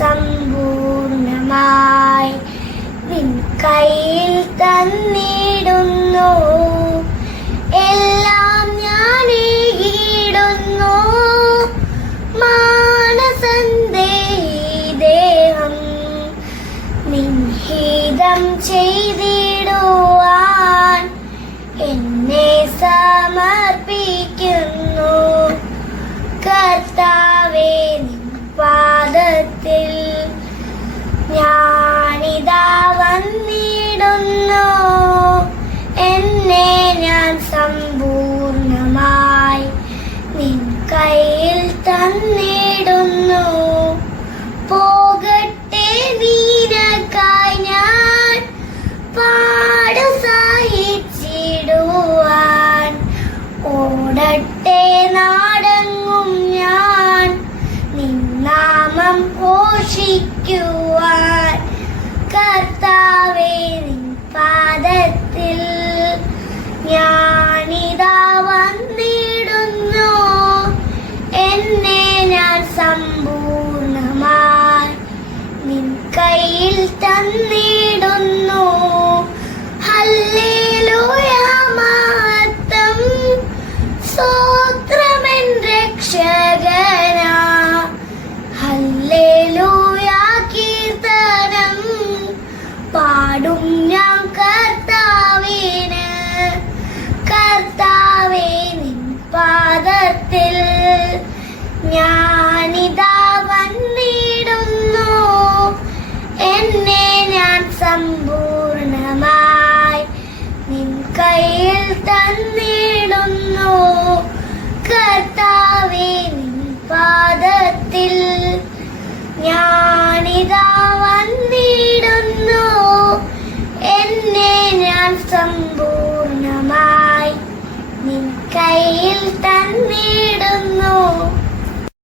സമ്പൂർണമായി നിൻ കയ്യിൽ തന്നിടുന്നു. എല്ലാം ഞാൻ ഈടുന്നു മാനസന്ദേഹം ദേഹം നിൻ ചെയ്യ തന്നിടുന്നു. പോകട്ടെ നീനക്കായി ഞാൻ. പാടു സഹിച്ചിടുവാൻ. ഓടട്ടെ നാടെങ്ങും ഞാൻ. നിന്നാമം ഘോഷിക്കുവാൻ. കർത്താവേ സ്തോത്രമെൻ രക്ഷകനാ. ഹല്ലേലൂയ കീർത്തനം. പാടും ഞാൻ കർത്താവിന്. കർത്താവേ പാദത്തിൽ ഞാനിതാ വന്നിടുന്നു. എന്നെ ഞാൻ സമ്പൂർണമായി നിൻ കയ്യിൽ തന്നിടുന്നു. സമ്പൂർണമായി നിൻ കയ്യിൽ തന്നിടുന്നു.